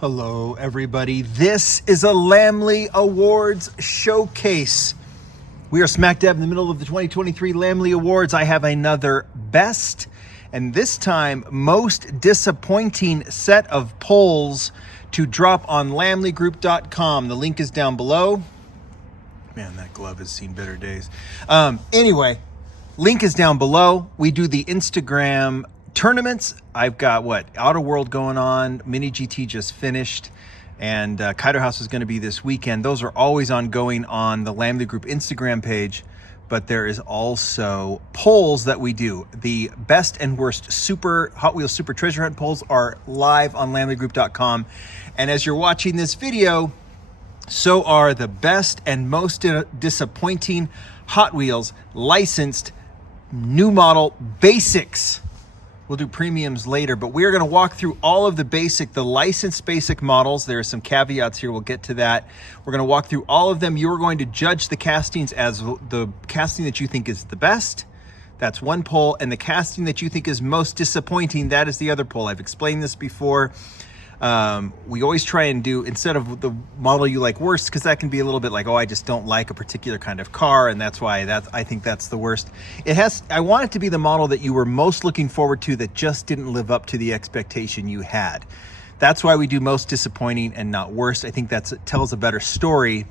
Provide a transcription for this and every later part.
Hello, everybody. This is a Lamley Awards showcase. We are smack dab in the middle of the 2023 Lamley Awards. I have another best, and this time, most disappointing set of polls to drop on LamleyGroup.com. The link is down below. Man, that glove has seen better days. Anyway, link is down below. We do the Instagram tournaments. I've got Auto World going on, Mini GT just finished, and Quattro House is going to be this weekend. Those are always ongoing on the Lamley Group Instagram page, but there is also polls that we do. The best and worst Hot Wheels Super Treasure Hunt polls are live on LamleyGroup.com, and as you're watching this video, so are the best and most disappointing Hot Wheels licensed new model basics. We'll do premiums later, but we're going to walk through all of the licensed basic models. There are some caveats here. We'll get to that. We're going to walk through all of them. You're going to judge the castings as the casting that you think is the best. That's one poll. And the casting that you think is most disappointing, that is the other poll. I've explained this before. We always try and do, instead of the model you like worst, because that can be a little bit like, oh, I just don't like a particular kind of car, and that's why I think that's the worst. I want it to be the model that you were most looking forward to that just didn't live up to the expectation you had. That's why we do most disappointing and not worst. I think that tells a better story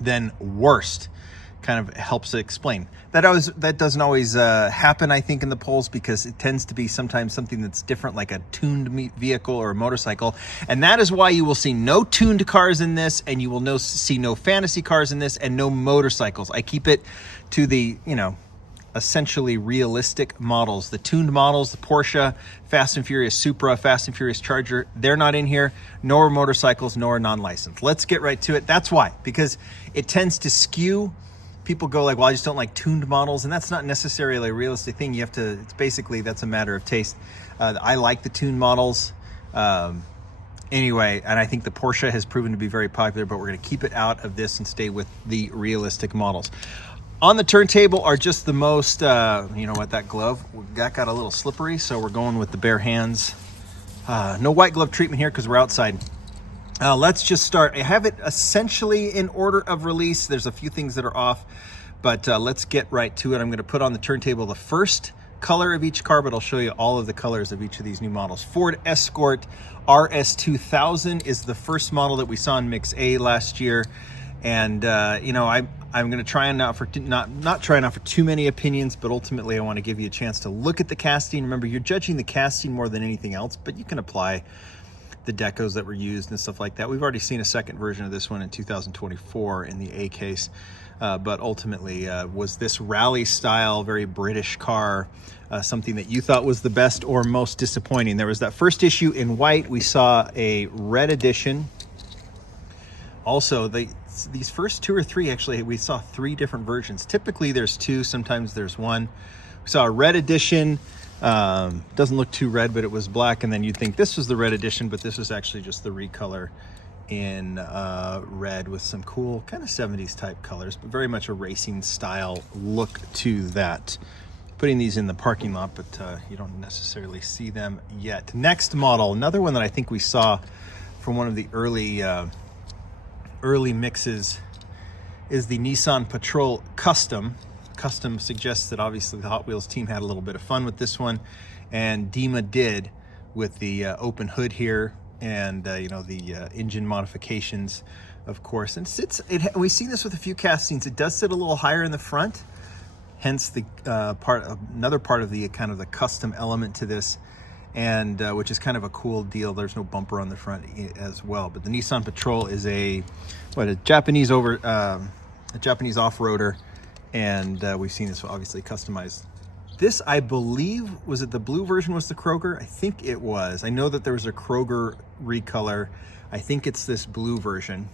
than worst. Kind of helps to explain. That doesn't always happen, I think, in the polls, because it tends to be sometimes something that's different, like a tuned vehicle or a motorcycle. And that is why you will see no tuned cars in this, and you will see no fantasy cars in this, and no motorcycles. I keep it to the, essentially realistic models. The tuned models, the Porsche, Fast and Furious Supra, Fast and Furious Charger, they're not in here, nor motorcycles, nor non-licensed. Let's get right to it. That's why, because it tends to skew. People go like, well, I just don't like tuned models, and that's not necessarily a realistic thing. It's basically, that's a matter of taste. I like the tuned models. Anyway, and I think the Porsche has proven to be very popular, but we're going to keep it out of this and stay with the realistic models. On the turntable are just the most, that glove, that got a little slippery, so we're going with the bare hands. No white glove treatment here because we're outside. Let's just start. I have it essentially in order of release. There's a few things that are off, but let's get right to it. I'm going to put on the turntable the first color of each car, but I'll show you all of the colors of each of these new models. Ford Escort RS 2000 is the first model that we saw in Mix A last year. And, I'm going to try and not try and offer too many opinions, but ultimately I want to give you a chance to look at the casting. Remember, you're judging the casting more than anything else, but you can apply the decos that were used and stuff like that. We've already seen a second version of this one in 2024 in the A case, but ultimately was this rally style, very British car something that you thought was the best or most disappointing? There was that first issue in white. We saw a red edition. Also, these first two or three, actually, we saw three different versions. Typically there's two, sometimes there's one. We saw a red edition. Doesn't look too red, but it was black, and then you'd think this was the red edition, but this was actually just the recolor in red with some cool kind of 70s type colors, but very much a racing style look to that. Putting these in the parking lot, but you don't necessarily see them yet. Next model, another one that I think we saw from one of the early mixes, is the Nissan Patrol Custom. Custom suggests that obviously the Hot Wheels team had a little bit of fun with this one, and Dima did with the open hood here, and the engine modifications, of course. And we've seen this with a few castings. It does sit a little higher in the front, hence the another part of the kind of the custom element to this, and which is kind of a cool deal. There's no bumper on the front as well. But the Nissan Patrol is a Japanese off-roader. And we've seen this obviously customized. This, I believe, was it the blue version was the Kroger? I think it was. I know that there was a Kroger recolor. I think it's this blue version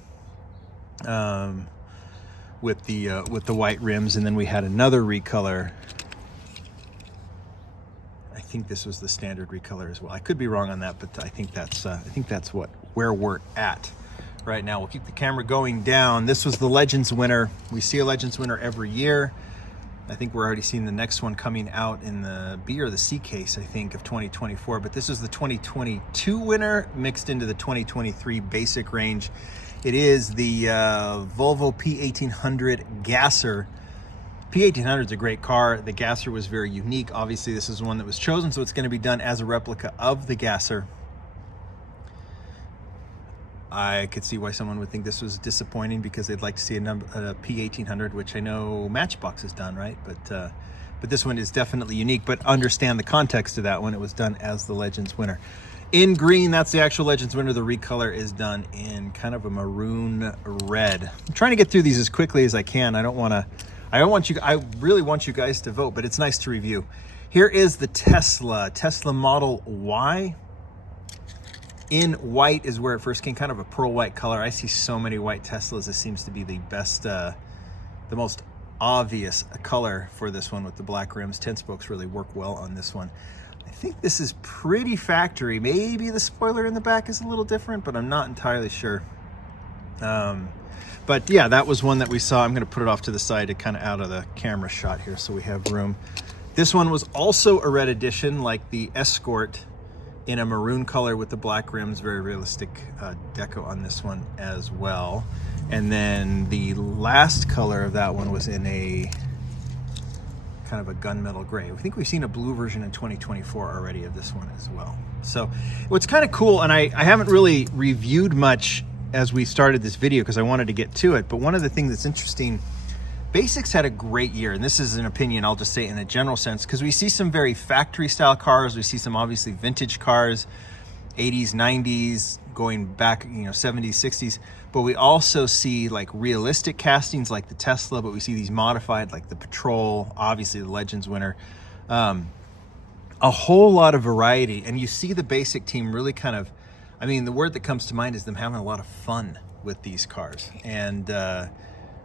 with the white rims, and then we had another recolor. I think this was the standard recolor as well. I could be wrong on that, but I think that's where we're at right now. We'll keep the camera going down. This was the Legends winner. We see a Legends winner every year. I think we're already seeing the next one coming out in the B or the C case, I think, of 2024. But this is the 2022 winner mixed into the 2023 basic range. It is the Volvo P1800 Gasser. P1800 is a great car. The Gasser was very unique. Obviously, this is one that was chosen, so it's going to be done as a replica of the Gasser. I could see why someone would think this was disappointing because they'd like to see a P1800, which I know Matchbox has done, right? But this one is definitely unique. But understand the context of that one. It was done as the Legends winner. In green, that's the actual Legends winner. The recolor is done in kind of a maroon red. I'm trying to get through these as quickly as I can. I really want you guys to vote, but it's nice to review. Here is the Tesla Model Y. In white is where it first came, kind of a pearl white color. I see so many white Teslas. This seems to be the best, the most obvious color for this one with the black rims. 10 spokes really work well on this one. I think this is pretty factory. Maybe the spoiler in the back is a little different, but I'm not entirely sure. But yeah, that was one that we saw. I'm going to put it off to the side to kind of out of the camera shot here so we have room. This one was also a red edition like the Escort in a maroon color with the black rims. Very realistic deco on this one as well. And then the last color of that one was in a kind of a gunmetal gray. I think we've seen a blue version in 2024 already of this one as well. So what's kind of cool, and I haven't really reviewed much as we started this video because I wanted to get to it, but one of the things that's interesting, Basics had a great year, and this is an opinion I'll just say in a general sense, because we see some very factory style cars, we see some obviously vintage cars, 80s, 90s, going back, 70s, 60s, but we also see like realistic castings like the Tesla, but we see these modified like the Patrol, obviously the Legends winner, a whole lot of variety. And you see the Basic team really kind of, the word that comes to mind is them having a lot of fun with these cars. And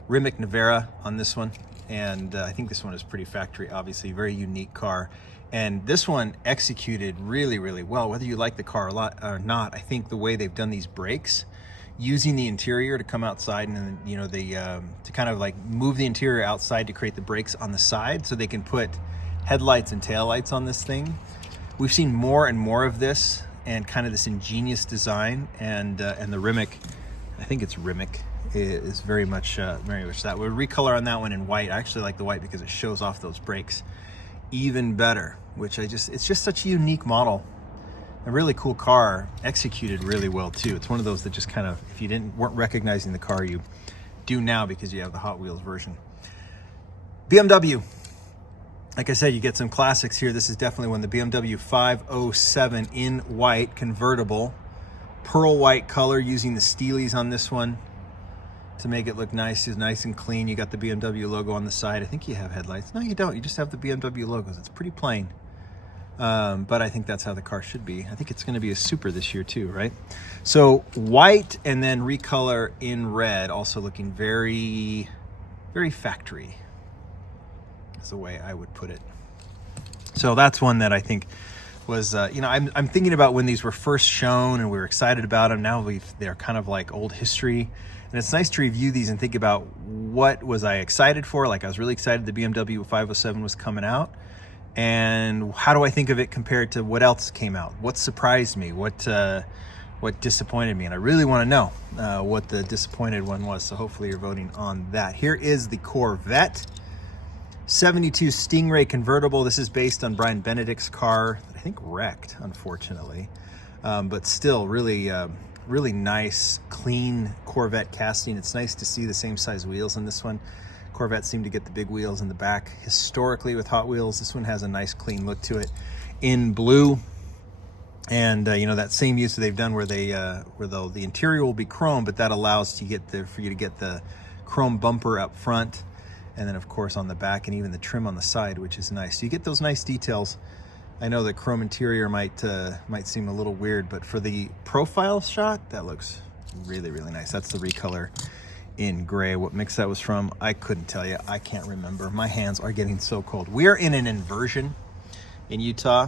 Rimac Nevera on this one, and I think this one is pretty factory, obviously very unique car, and this one executed really, really well. Whether you like the car a lot or not, I think the way they've done these brakes, using the interior to come outside, and then to kind of like move the interior outside to create the brakes on the side, so they can put headlights and taillights on this thing. We've seen more and more of this, and kind of this ingenious design, and the Rimac, I think it's Rimac, is very much that. We'll recolor on that one in white. I actually like the white because it shows off those brakes even better, which it's just such a unique model. A really cool car, executed really well too. It's one of those that just kind of, if you weren't recognizing the car, you do now because you have the Hot Wheels version. BMW. Like I said, you get some classics here. This is definitely one, the BMW 507 in white, convertible, pearl white color, using the Steelies on this one to make it look nice. It's nice and clean. You got the BMW logo on the side. I think you have headlights. No, you don't. You just have the BMW logos. It's pretty plain. But I think that's how the car should be. I think it's going to be a Supra this year too, right? So white and then recolor in red, also looking very, very factory. That's the way I would put it. So that's one that I think was, I'm thinking about when these were first shown and we were excited about them. Now they're kind of like old history. And it's nice to review these and think about what was I excited for. Like I was really excited the BMW 507 was coming out. And how do I think of it compared to what else came out? What surprised me? What disappointed me? And I really want to know what the disappointed one was. So hopefully you're voting on that. Here is the Corvette 72 Stingray convertible. This is based on Brian Benedict's car that I think wrecked, unfortunately. But still really really nice, clean Corvette casting. It's nice to see the same size wheels in this one. Corvettes seem to get the big wheels in the back. Historically with Hot Wheels, this one has a nice clean look to it in blue. And that same use that they've done where the interior will be chrome, but that allows for you to get the chrome bumper up front, and then of course on the back, and even the trim on the side, which is nice. So you get those nice details. I know the chrome interior might seem a little weird, but for the profile shot, that looks really, really nice. That's the recolor in gray. What mix that was from, I couldn't tell you. I can't remember. My hands are getting so cold. We are in an inversion in Utah,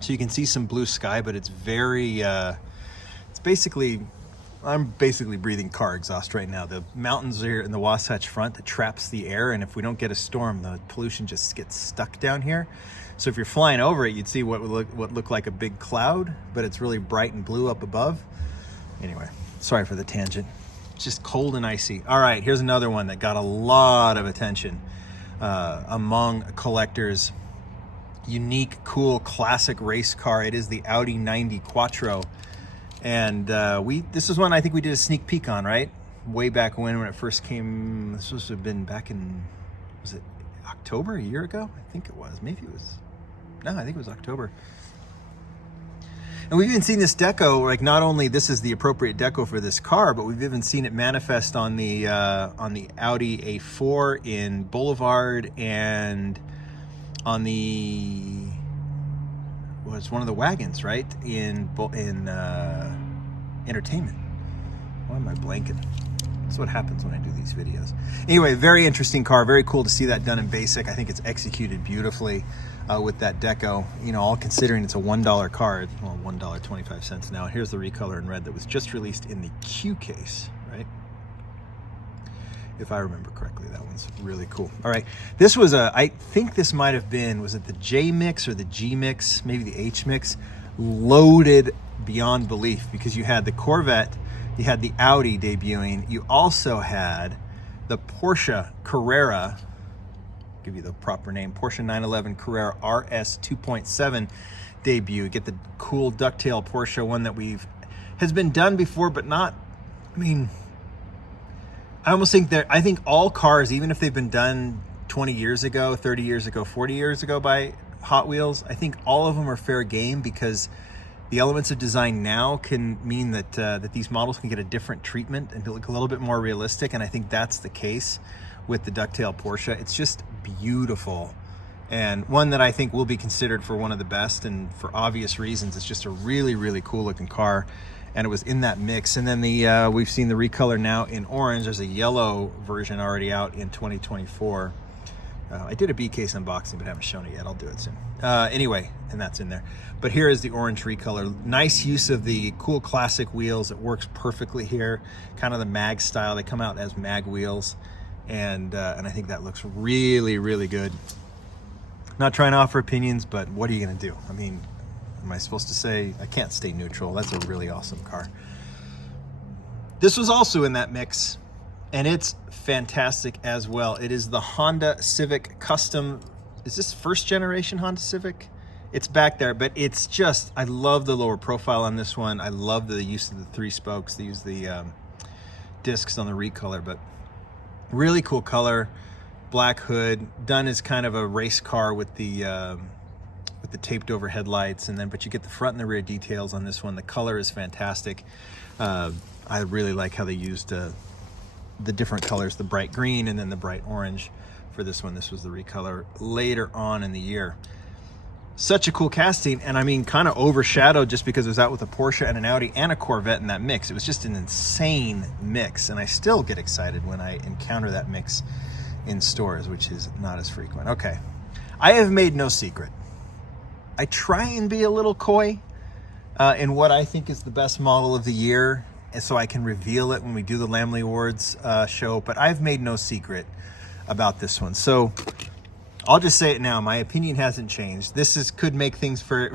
so you can see some blue sky, but it's very, it's basically I'm basically breathing car exhaust right now. The mountains are in the Wasatch Front that traps the air, and if we don't get a storm, the pollution just gets stuck down here. So if you're flying over it, you'd see what look like a big cloud, but it's really bright and blue up above. Anyway, sorry for the tangent. It's just cold and icy. All right, here's another one that got a lot of attention among collectors. Unique, cool, classic race car. It is the Audi 90 Quattro. And this is one I think we did a sneak peek on, right? Way back when it first came. This was have been back in, was it October, a year ago? I think it was. Maybe it was, no, I think it was October. And we've even seen this deco, like not only this is the appropriate deco for this car, but we've even seen it manifest on the Audi A4 in Boulevard, and on the, well, it's one of the wagons, right? In Entertainment. Why am I blanking? That's what happens when I do these videos. Anyway, very interesting car. Very cool to see that done in basic. I think it's executed beautifully with that deco. You know, all considering it's a $1 car. Well, $1.25 now. Here's the recolor in red that was just released in the Q case, right? If I remember correctly, that one's really cool. All right, this was I think this might have been, was it the J mix or the G mix, maybe the H mix? Loaded beyond belief, because you had the Corvette, you had the Audi debuting, you also had the Porsche Carrera, give you the proper name, Porsche 911 Carrera RS 2.7 debut. You get the cool ducktail Porsche one that has been done before, but not, I mean, I almost think I think all cars, even if they've been done 20 years ago, 30 years ago, 40 years ago by Hot Wheels, I think all of them are fair game, because the elements of design now can mean that that these models can get a different treatment and look a little bit more realistic, and I think that's the case with the ducktail Porsche. It's just beautiful, and one that I think will be considered for one of the best, and for obvious reasons. It's just a really, really cool looking car, and it was in that mix. And then we've seen the recolor now in orange. There's a yellow version already out in 2024. I did a B case unboxing, but haven't shown it yet. I'll do it soon. Anyway, and that's in there. But here is the orange recolor. Nice use of the cool classic wheels. It works perfectly here. Kind of the mag style. They come out as mag wheels, and I think that looks really, really good. Not trying to offer opinions, but what are you going to do? I mean, am I supposed to say? I can't stay neutral. That's a really awesome car. This was also in that mix, and it's fantastic as well. It is the Honda Civic Custom. Is this first generation Honda Civic? It's back there, but it's just, I love the lower profile on this one. I love the use of the 3 spokes. They use the discs on the recolor, but really cool color. Black hood, done as kind of a race car with the taped over headlights, and then but you get the front and the rear details on this one. The color is fantastic. I really like how they used the different colors, the bright green and then the bright orange for this one. This was the recolor later on in the year. Such a cool casting, and I mean, kind of overshadowed just because it was out with a Porsche and an Audi and a Corvette in that mix. It was just an insane mix, and I still get excited when I encounter that mix in stores, which is not as frequent. Okay, I have made no secret. I try and be a little coy in what I think is the best model of the year, and so I can reveal it when we do the Lamley Awards show, but I've made no secret about this one. So I'll just say it now. My opinion hasn't changed. This could make things very,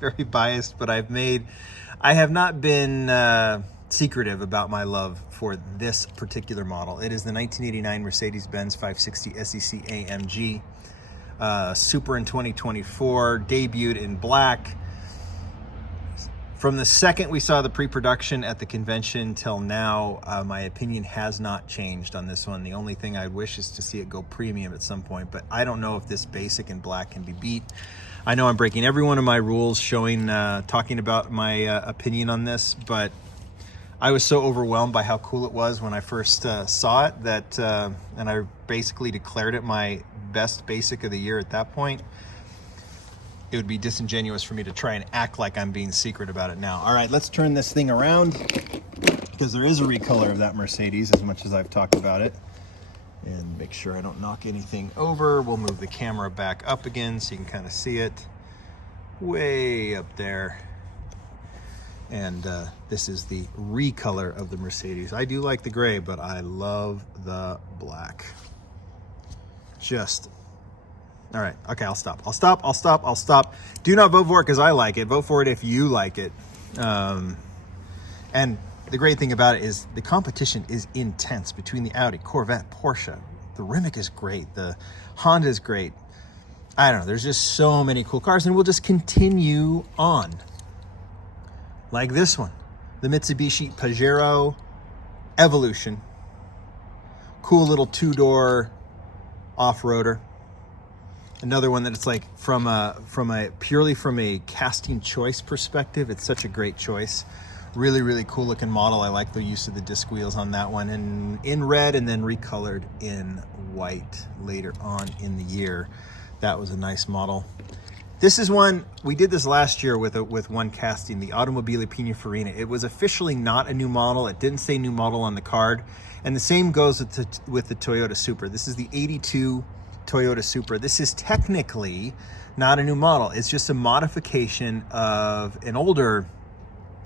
very biased, but I have not been secretive about my love for this particular model. It is the 1989 Mercedes-Benz 560 SEC AMG. Supra in 2024, debuted in black. From the second we saw the pre-production at the convention till now, my opinion has not changed on this one. The only thing I wish is to see it go premium at some point, but I don't know if this basic in black can be beat. I know I'm breaking every one of my rules talking about my opinion on this, but I was so overwhelmed by how cool it was when I first saw it that, and I basically declared it my best basic of the year at that point. It would be disingenuous for me to try and act like I'm being secret about it now. All right, let's turn this thing around, because there is a recolor of that Mercedes, as much as I've talked about it. And make sure I don't knock anything over. We'll move the camera back up again so you can kind of see it way up there. And this is the recolor of the Mercedes. I do like the gray, but I love the black. Just, all right, okay, I'll stop. Do not vote for it because I like it. Vote for it if you like it. And the great thing about it is the competition is intense between the Audi, Corvette, Porsche. The Rimac is great. The Honda is great. I don't know, there's just so many cool cars, and we'll just continue on. Like this one, the Mitsubishi Pajero Evolution. Cool little two-door off-roader. Another one that it's like purely from a casting choice perspective, it's such a great choice. Really, really cool looking model. I like the use of the disc wheels on that one, and in red and then recolored in white later on in the year. That was a nice model. This is one, we did this last year with one casting, the Automobile Pininfarina. It was officially not a new model. It didn't say new model on the card. And the same goes with the Toyota Supra. This is the 82 Toyota Supra. This is technically not a new model. It's just a modification of an older,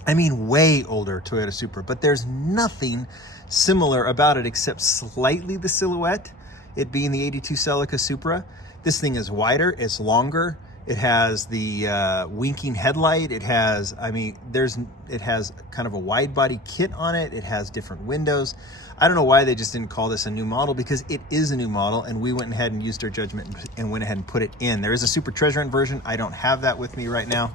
I mean way older Toyota Supra, but there's nothing similar about it except slightly the silhouette, it being the 82 Celica Supra. This thing is wider, it's longer. It has the winking headlight. It has, I mean, it has kind of a wide body kit on it. It has different windows. I don't know why they just didn't call this a new model, because it is a new model, and we went ahead and used our judgment and went ahead and put it in. There is a Super Treasure Hunt version. I don't have that with me right now,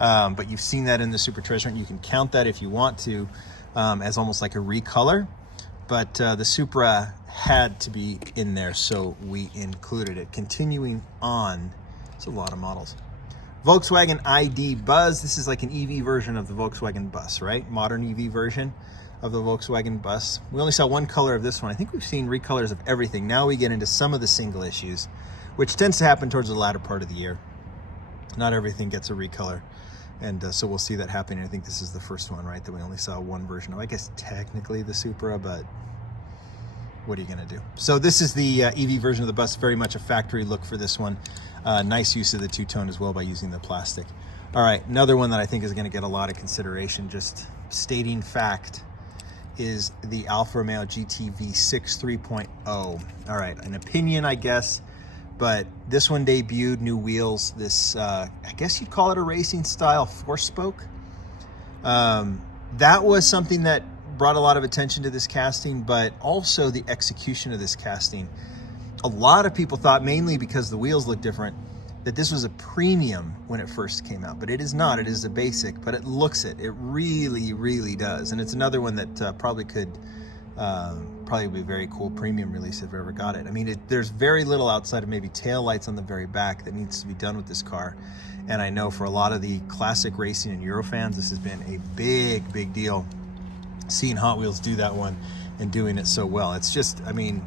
but you've seen that in the Super Treasure Hunt. You can count that if you want to as almost like a recolor, but the Supra had to be in there, so we included it. Continuing on, it's a lot of models. Volkswagen ID Buzz. This is like an EV version of the Volkswagen Bus, right? Modern EV version of the Volkswagen Bus. We only saw one color of this one. I think we've seen recolors of everything. Now we get into some of the single issues, which tends to happen towards the latter part of the year. Not everything gets a recolor. And so we'll see that happening. I think this is the first one, right, that we only saw one version of. I guess technically the Supra, but what are you gonna do? So this is the EV version of the Bus, very much a factory look for this one. Nice use of the two-tone as well by using the plastic. All right, another one that I think is gonna get a lot of consideration, just stating fact, is the Alfa Romeo GT V6 3.0. All right, an opinion, I guess, but this one debuted, new wheels, this, I guess you'd call it a racing style four-spoke. That was something that brought a lot of attention to this casting, but also the execution of this casting. A lot of people thought, mainly because the wheels look different, that this was a premium when it first came out, but it is not. It is a basic, but it looks it. It really, really does. And it's another one that probably could probably be a very cool premium release if I ever got it. I mean, there's very little outside of maybe tail lights on the very back that needs to be done with this car. And I know for a lot of the classic racing and Euro fans, this has been a big, big deal, seeing Hot Wheels do that one and doing it so well. It's just, I mean,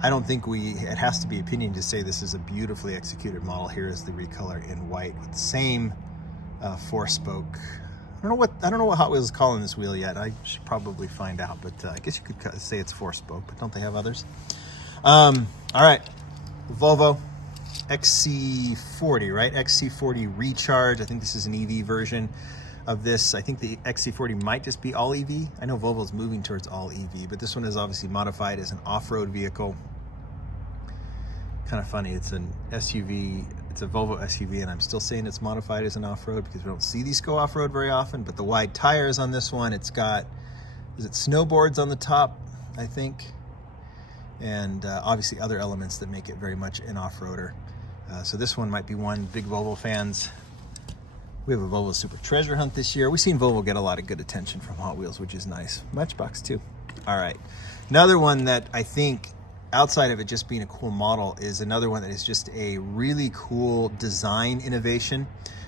I don't think it has to be opinion to say this is a beautifully executed model. Here is the recolor in white with the same four-spoke. I don't know what Hot Wheels is calling this wheel yet. I should probably find out, but I guess you could say it's four-spoke, but don't they have others? All right, Volvo XC40, right? XC40 Recharge. I think this is an EV version of this. I think the XC40 might just be all EV. I know Volvo's moving towards all EV, but this one is obviously modified as an off-road vehicle. Kind of funny, it's an SUV, it's a Volvo SUV, and I'm still saying it's modified as an off-road because we don't see these go off-road very often, but the wide tires on this one, it's got, is it snowboards on the top, I think, and obviously other elements that make it very much an off-roader. So this one might be one, big Volvo fans. We have a Volvo Super Treasure Hunt this year. We've seen Volvo get a lot of good attention from Hot Wheels, which is nice. Matchbox too. All right. Another one that I think, outside of it just being a cool model, is another one that is just a really cool design innovation.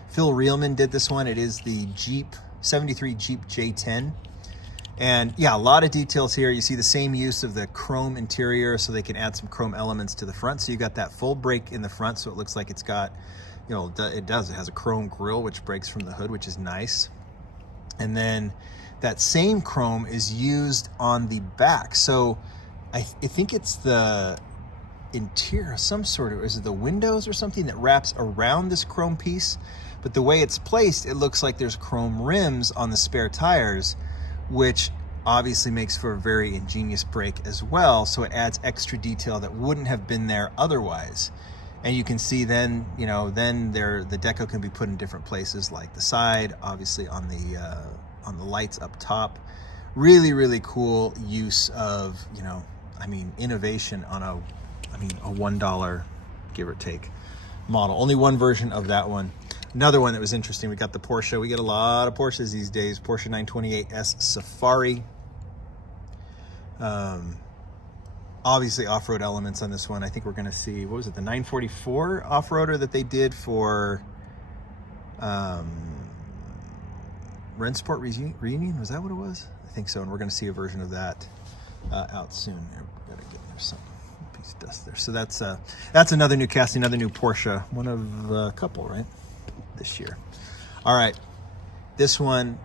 Phil Reelman did this one. It is the Jeep 73 Jeep J10. And yeah, a lot of details here. You see the same use of the chrome interior, so they can add some chrome elements to the front. So you got that full brake in the front, so it looks like it's got, you know, it has a chrome grille which breaks from the hood, which is nice. And then that same chrome is used on the back. So I think it's the interior, some sort of, is it the windows or something that wraps around this chrome piece? But the way it's placed, it looks like there's chrome rims on the spare tires, which obviously makes for a very ingenious brake as well. So it adds extra detail that wouldn't have been there otherwise. And you can see then, you know, then the deco can be put in different places, like the side, obviously on the lights up top. Really, really cool use of, you know, I mean, innovation on a $1, give or take, model. Only one version of that one. Another one that was interesting, we got the Porsche. We get a lot of Porsches these days. Porsche 928S Safari. Obviously off-road elements on this one. I think we're gonna see, what was it, the 944 off-roader that they did for Rensport Reunion? Was that what it was? I think so, and we're gonna see a version of that out soon. Gotta get there some piece of dust there. So that's another new casting, another new Porsche, one of a couple, right, this year. All right, this one,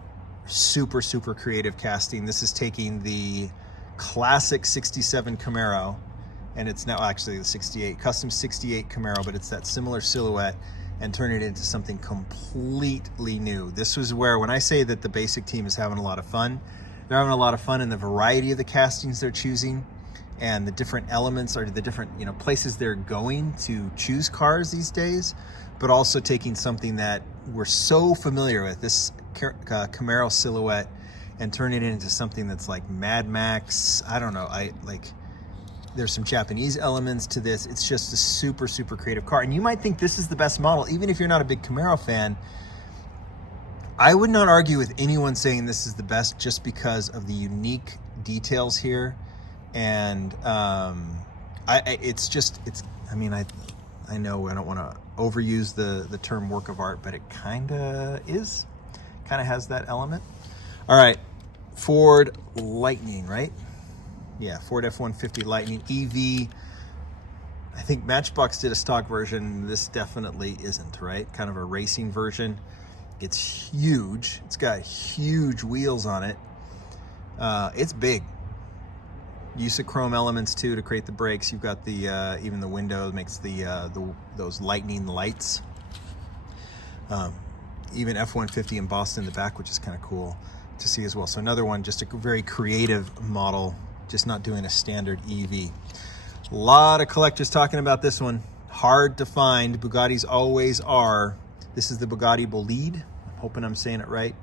super, super creative casting. This is taking the classic 67 Camaro, and it's now actually the 68, custom 68 Camaro, but it's that similar silhouette, and turn it into something completely new. This was where, when I say that the basic team is having a lot of fun, they're having a lot of fun in the variety of the castings they're choosing, and the different elements, or the different, you know, places they're going to choose cars these days, but also taking something that we're so familiar with, this Camaro silhouette, and turn it into something that's like Mad Max. I don't know, there's some Japanese elements to this. It's just a super, super creative car. And you might think this is the best model, even if you're not a big Camaro fan. I would not argue with anyone saying this is the best just because of the unique details here. And I know I don't want to overuse the term work of art, but it kind of has that element. All right, Ford Lightning, right? Yeah, Ford F-150 Lightning EV. I think Matchbox did a stock version. This definitely isn't, right? Kind of a racing version. It's huge. It's got huge wheels on it. It's big. Use of chrome elements too to create the brakes. You've got the even the window makes those lightning lights. Even F-150 embossed in the back, which is kind of cool to see as well. So another one, just a very creative model, just not doing a standard EV. A lot of collectors talking about this one. Hard to find. Bugattis always are. This is the Bugatti Bolide. I'm hoping I'm saying it right.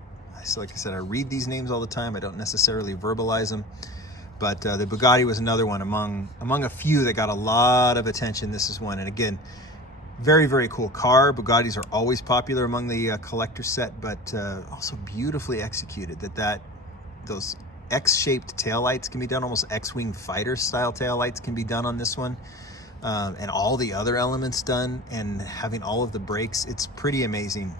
Like I said, I read these names all the time. I don't necessarily verbalize them. But the Bugatti was another one among a few that got a lot of attention. This is one. And again, very, very cool car. Bugattis are always popular among the collector set, but also beautifully executed. Those X-shaped taillights can be done, almost X-Wing fighter style taillights can be done on this one. And all the other elements done, and having all of the brakes. It's pretty amazing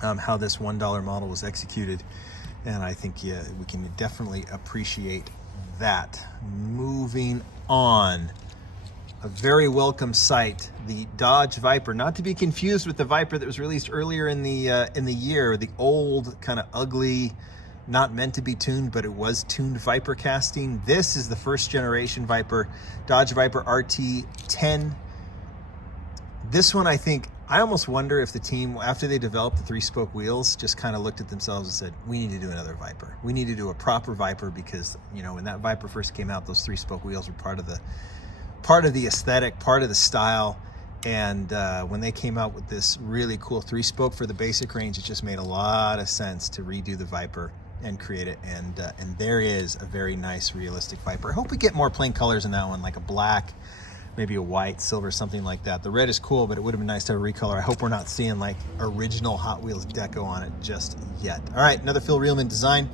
how this $1 model was executed. And I think we can definitely appreciate that. Moving on. A very welcome sight, the Dodge Viper, not to be confused with the Viper that was released earlier in the year, the old kind of ugly, not meant to be tuned, but it was tuned Viper casting. This is the first generation Viper, Dodge Viper RT10. This one, I think, I almost wonder if the team, after they developed the 3-spoke wheels, just kind of looked at themselves and said, we need to do another Viper. We need to do a proper Viper because, you know, when that Viper first came out, those 3-spoke wheels were part of the aesthetic, part of the style. And when they came out with this really cool 3-spoke for the basic range, it just made a lot of sense to redo the Viper and create it. And there is a very nice, realistic Viper. I hope we get more plain colors in that one, like a black, maybe a white, silver, something like that. The red is cool, but it would have been nice to have a recolor. I hope we're not seeing like original Hot Wheels deco on it just yet. All right, another Phil Reelman design.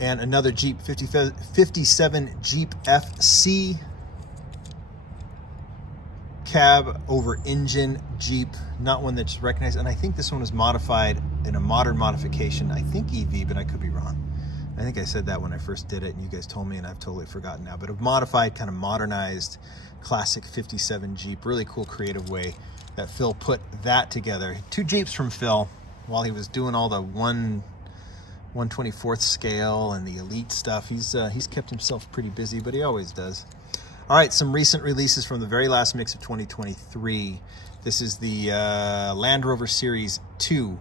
And another Jeep 57 Jeep FC. Cab over engine Jeep, not one that's recognized. And I think this one was modified in a modern modification. I think EV, but I could be wrong. I think I said that when I first did it and you guys told me, and I've totally forgotten now. But a modified, kind of modernized, classic 57 Jeep. Really cool, creative way that Phil put that together. 2 Jeeps from Phil while he was doing all the 1/24th scale and the elite stuff. He's kept himself pretty busy, but he always does. All right, some recent releases from the very last mix of 2023. This is the Land Rover Series 2.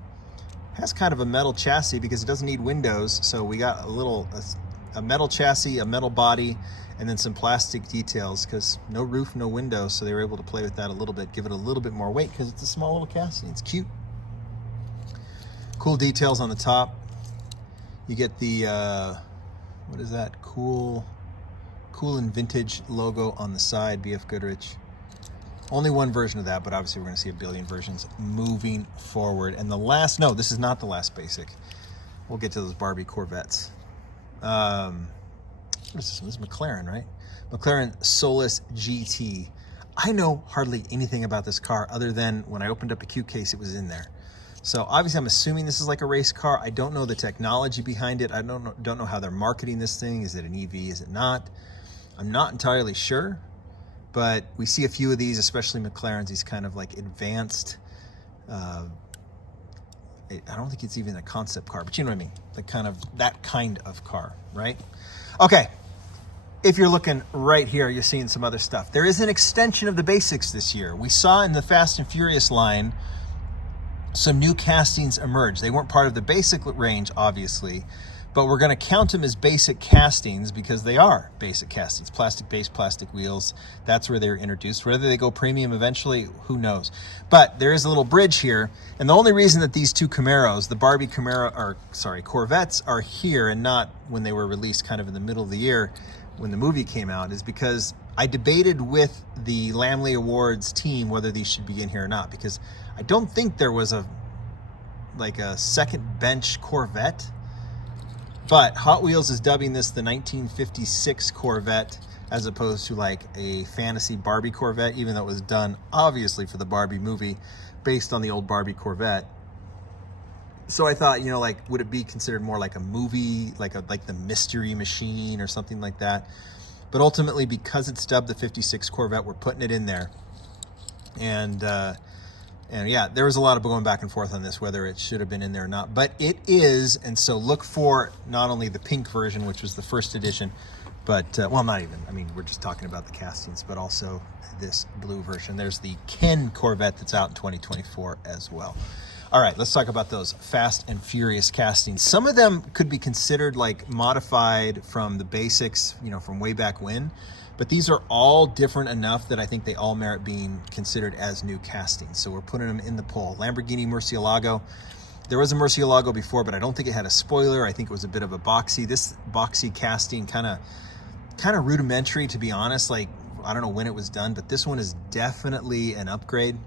Has kind of a metal chassis because it doesn't need windows, so we got a metal chassis, a metal body, and then some plastic details because no roof, no windows, so they were able to play with that a little bit, give it a little bit more weight because it's a small little chassis. It's cute. Cool details on the top. You get the, what is that? Cool and vintage logo on the side, BF Goodrich. Only one version of that, but obviously we're going to see a billion versions moving forward. And the last, no, this is not the last basic. We'll get to those Barbie Corvettes. What is this one? This is McLaren, right? McLaren Solus GT. I know hardly anything about this car other than when I opened up a Q case, it was in there. So obviously I'm assuming this is like a race car. I don't know the technology behind it. I don't know how they're marketing this thing. Is it an EV? Is it not? I'm not entirely sure. But we see a few of these, especially McLaren's, these kind of like advanced, I don't think it's even a concept car, but you know what I mean? That kind of car, right? Okay, if you're looking right here, you're seeing some other stuff. There is an extension of the basics this year. We saw in the Fast and Furious line, some new castings emerge. They weren't part of the basic range, obviously, but we're going to count them as basic castings because they are basic castings. Plastic base, plastic wheels. That's where they're introduced. Whether they go premium eventually, who knows? But there is a little bridge here. And the only reason that these two Camaros, the Barbie Corvettes, are here and not when they were released kind of in the middle of the year when the movie came out is because I debated with the Lamley Awards team whether these should be in here or not, because I don't think there was a second bench Corvette. But Hot Wheels is dubbing this the 1956 Corvette as opposed to like a fantasy Barbie Corvette, even though it was done obviously for the Barbie movie based on the old Barbie Corvette. So I thought, would it be considered more like a movie, like the Mystery Machine or something like that? But ultimately, because it's dubbed the 56 Corvette, we're putting it in there. And yeah, there was a lot of going back and forth on this, whether it should have been in there or not. But it is, and so look for not only the pink version, which was the first edition, but, well, not even. I mean, we're just talking about the castings, but also this blue version. There's the Ken Corvette that's out in 2024 as well. All right, let's talk about those Fast and Furious castings. Some of them could be considered like modified from the basics, from way back when. But these are all different enough that I think they all merit being considered as new castings. So we're putting them in the poll. Lamborghini Murcielago. There was a Murcielago before, but I don't think it had a spoiler. I think it was a bit of a boxy. This boxy casting kind of rudimentary, to be honest. Like, I don't know when it was done, but this one is definitely an upgrade.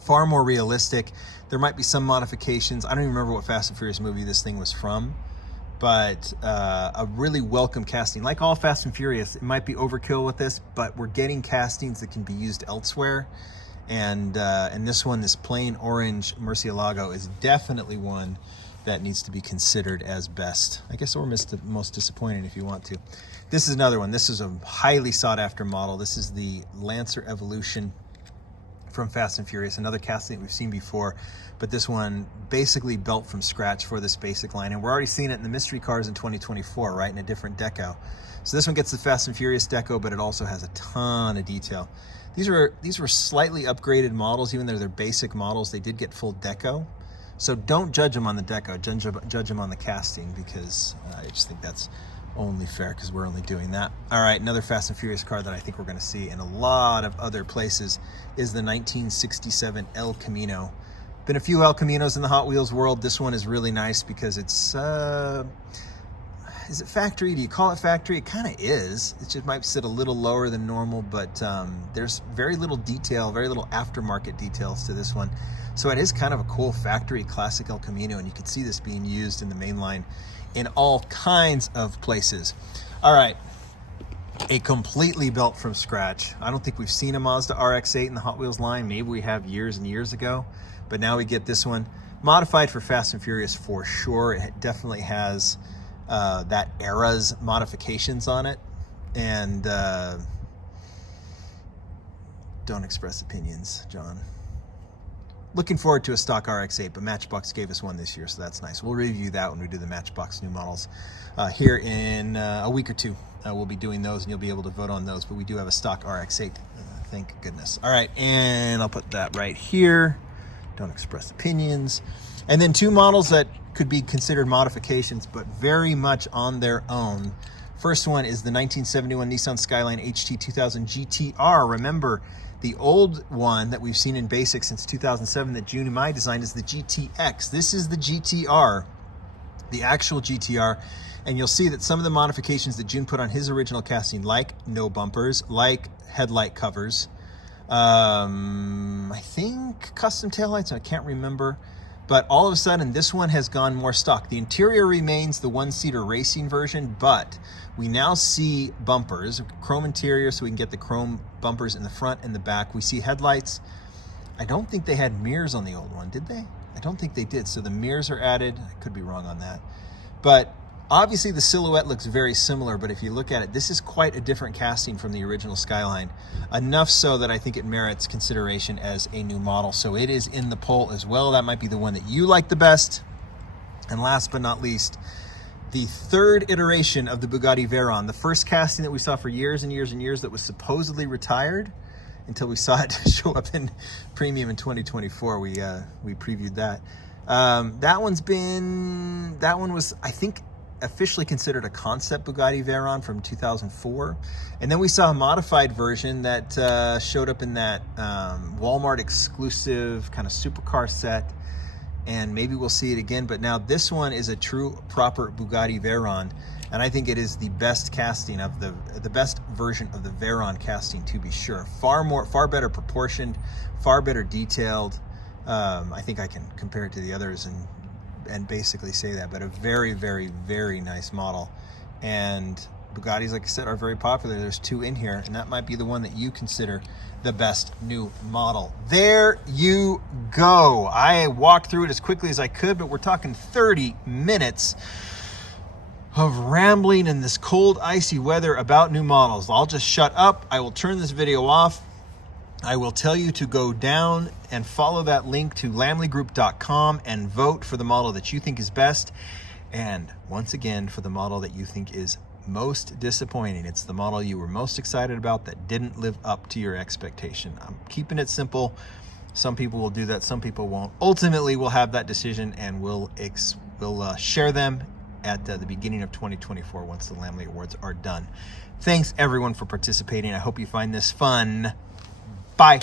Far more realistic. There might be some modifications. I don't even remember what Fast and Furious movie this thing was from. But a really welcome casting. Like all Fast and Furious, it might be overkill with this, but we're getting castings that can be used elsewhere. And this one, this plain orange Murcielago, is definitely one that needs to be considered as best. I guess, or most disappointing if you want to. This is another one. This is a highly sought after model. This is the Lancer Evolution from Fast and Furious, another casting that we've seen before, but this one basically built from scratch for this basic line, and we're already seeing it in the mystery cars in 2024, right, in a different deco. So this one gets the Fast and Furious deco, but it also has a ton of detail. These were slightly upgraded models, even though they're basic models. They did get full deco, so don't judge them on the deco, judge them on the casting, because I just think that's only fair because we're only doing that. All right, another Fast and Furious car that I think we're going to see in a lot of other places is the 1967 El Camino. Been a few El Caminos in the Hot Wheels world. This one is really nice because it's, is it factory? Do you call it factory? It kind of is. It just might sit a little lower than normal, but there's very little detail, very little aftermarket details to this one. So it is kind of a cool factory classic El Camino, and you can see this being used in the main line in all kinds of places. All right, a completely built from scratch. I don't think we've seen a Mazda RX-8 in the Hot Wheels line. Maybe we have years and years ago, but now we get this one modified for Fast and Furious for sure. It definitely has that era's modifications on it, and don't express opinions, John. looking forward to a stock RX-8, but Matchbox gave us one this year, so that's nice. We'll review that when we do the Matchbox new models here in a week or two. We'll be doing those, and you'll be able to vote on those, but we do have a stock RX-8, thank goodness. All right, and I'll put that right here. Don't express opinions. And then two models that could be considered modifications, but very much on their own. First one is the 1971 Nissan Skyline HT 2000 GTR. Remember, the old one that we've seen in basic since 2007 that June and I designed is the GTX. This is the GTR, the actual GTR. And you'll see that some of the modifications that June put on his original casting, like no bumpers, like headlight covers, I think custom taillights, I can't remember. But all of a sudden, this one has gone more stock. The interior remains the one-seater racing version, but we now see bumpers, chrome interior, so we can get the chrome bumpers in the front and the back. We see headlights. I don't think they had mirrors on the old one, did they? I don't think they did. So the mirrors are added. I could be wrong on that. But obviously, the silhouette looks very similar, but if you look at it, this is quite a different casting from the original Skyline. Enough so that I think it merits consideration as a new model. So it is in the poll as well. That might be the one that you like the best. And last but not least, the third iteration of the Bugatti Veyron, the first casting that we saw for years and years and years that was supposedly retired until we saw it show up in premium in 2024. We previewed that. That one was, I think, officially considered a concept Bugatti Veyron from 2004. And then we saw a modified version that showed up in that Walmart exclusive kind of supercar set. And maybe we'll see it again. But now this one is a true, proper Bugatti Veyron. And I think it is the best casting of the best version of the Veyron casting, to be sure. Far better proportioned, far better detailed. I think I can compare it to the others and basically say that, but a very, very, very nice model. And Bugattis, like I said, are very popular. There's two in here, and that might be the one that you consider the best new model. There you go. I walked through it as quickly as I could, but we're talking 30 minutes of rambling in this cold, icy weather about new models. I'll just shut up. I will turn this video off. I will tell you to go down and follow that link to lamleygroup.com and vote for the model that you think is best. And once again, for the model that you think is most disappointing. It's the model you were most excited about that didn't live up to your expectation. I'm keeping it simple. Some people will do that, some people won't. Ultimately, we'll have that decision, and we'll share them at the beginning of 2024 once the Lamley Awards are done. Thanks everyone for participating. I hope you find this fun. Bye.